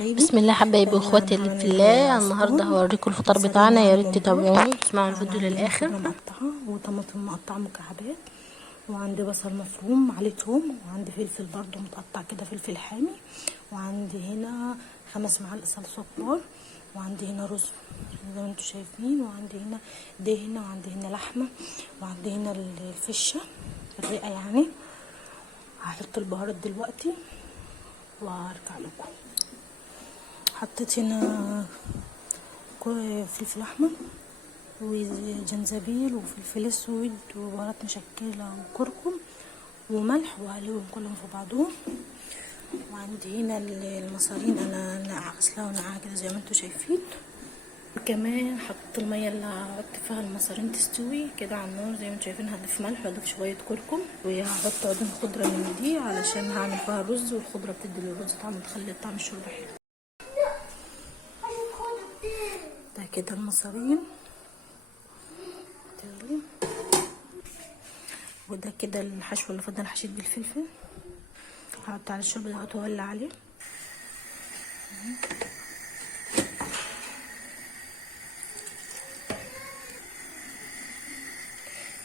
بسم الله حبايبي واخواتي اللي في الله. النهارده هوريكم الفطار بتاعنا، يا ريت تتابعوني تسمعوا الفيديو للاخر. مقطعه وطماطم مقطعه مكعبات، وعندي بصل مفروم عليه توم، وعندي فلفل برضو متقطع كده، فلفل حامي، وعندي هنا 5 معالق صلصه كبار، وعندي هنا رز زي ما انتم شايفين، وعندي هنا دهنه، وعندي هنا لحمه، وعندي هنا الفشه الرئه يعني. هحط البهارات دلوقتي وهرجع لكم. حطيت هنا فلفل احمر وجنزبيل وفلفل اسود وبهارات مشكله وكركم وملح، وهقلبهم كلهم في بعضهم. وعندي هنا المصارين انا غسلاها ونقعها كده زي ما انتم شايفين. كمان حطيت الميه اللي هحط فيها المصارين تستوي كده على النار زي ما انتم شايفين. هضيف ملح وهضيف شويه كركم، وهحط عودين خضره من دي علشان هعمل فيها رز، والخضره بتدي للرز طعم، تخلي طعم الشوربه حلو. ده كده المصارين، وده كده الحشو اللي فضل حشيت بالفلفل. هحط على الشوربه دلوقتي واولع عليه.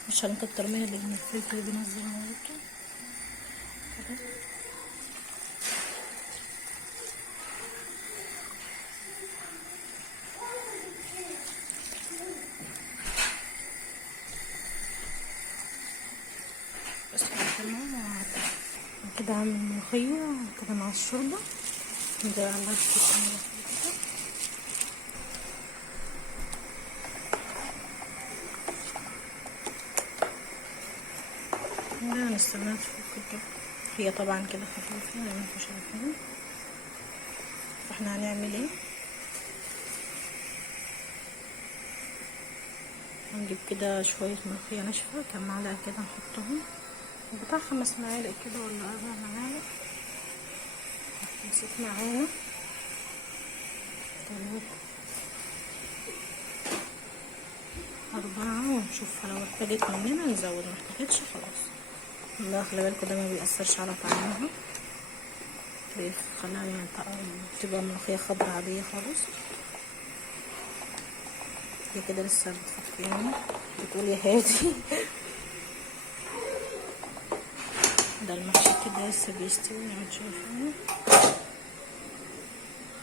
مش هنكتر ميه لان الفلفل بينزل ميته. بس كده هعمل ملوخيه كده مع الشوربه ده على لا نستناها تفك كده. هي طبعا كده خفيفه زي ما انتم شايفين. فاحنا هنعمل ايه؟ هنجيب كده شويه ملوخيه ناشفه، كام معلقه كده نحطهم، بتاع 5 معالق كده ولا 4 معالق. نسيت معانا 3 4، ونشوفها لو احتاجت مننا نزود، ما احتاجتش خلاص. لا خلي بالكوا ده ما بيأثرش على طعمها، بيخليها يعني تبقى ملوخية خضرا عادية خالص. هي كده لسه بتفك يعني، بتقول يا هادي. ده المحشي كده لسه بيستوي زي ما انتوا شايفين.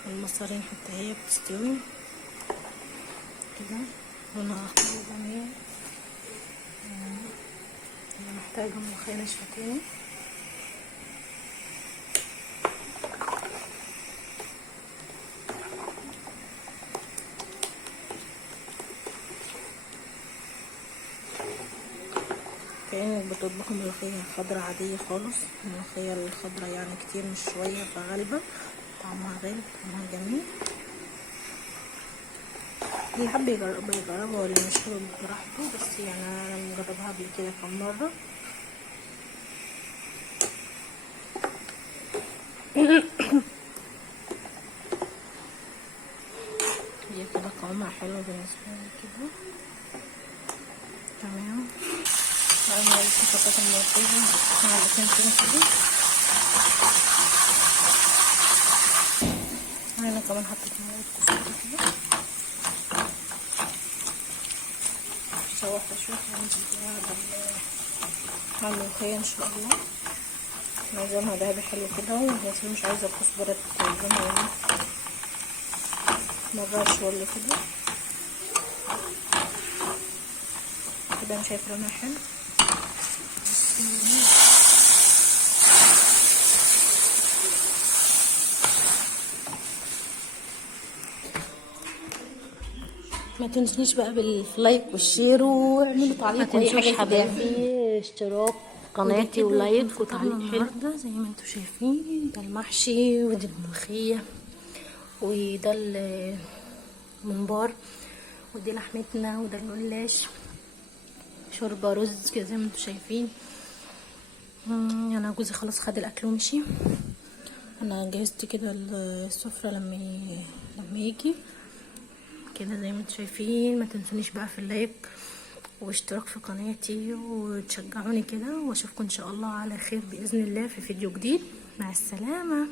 المصارين حتى هي بتستوي كده، لونها اخضر وجميل. هي محتاجة ملوخية ناشفة تاني. كأنك بتطبخ ملوخية خضرا عادية خالص. الملوخية الخضرا يعني كتير مش شوية، فغالبة طعمها غالب، طعمها جميل. اللي حب يجربها يجربها، واللي مش حابب براحته، بس يعني انا مجربها قبل كده كم مرة. هي كده قوامها حلو بالنسبة لي كده تمام. انا لسه حطيت الملوخية معلقتين كده. هنا كمان حطيت معلقة كزبرة كده، شوحها شوية هنزل بيها مع الملوخية ان شاء الله. عايزة لونها دهبي حلو كده، بس مش عايزة الكزبرة تلزمها مرة ولا كده. كده انا شايفة لونها حلو. ما تنسونيش بقى باللايك والشير، واعملوا تعليق واي حاجه حبايبي، اشتراك قناتي ولايك وتعليق حلو. ده زي ما انتم شايفين، ده المحشي ودي الملوخيه وده الممبار ودي لحمتنا وده الجلاش، شوربه رز كده زي ما انتم شايفين. انا جوزي خلاص خد الاكل ومشي. انا جهزت كده السفره لما يجي كده زي ما انتم شايفين. ما تنسونيش بقى في اللايك واشتراك في قناتي وتشجعوني كده، واشوفكم ان شاء الله على خير باذن الله في فيديو جديد. مع السلامه.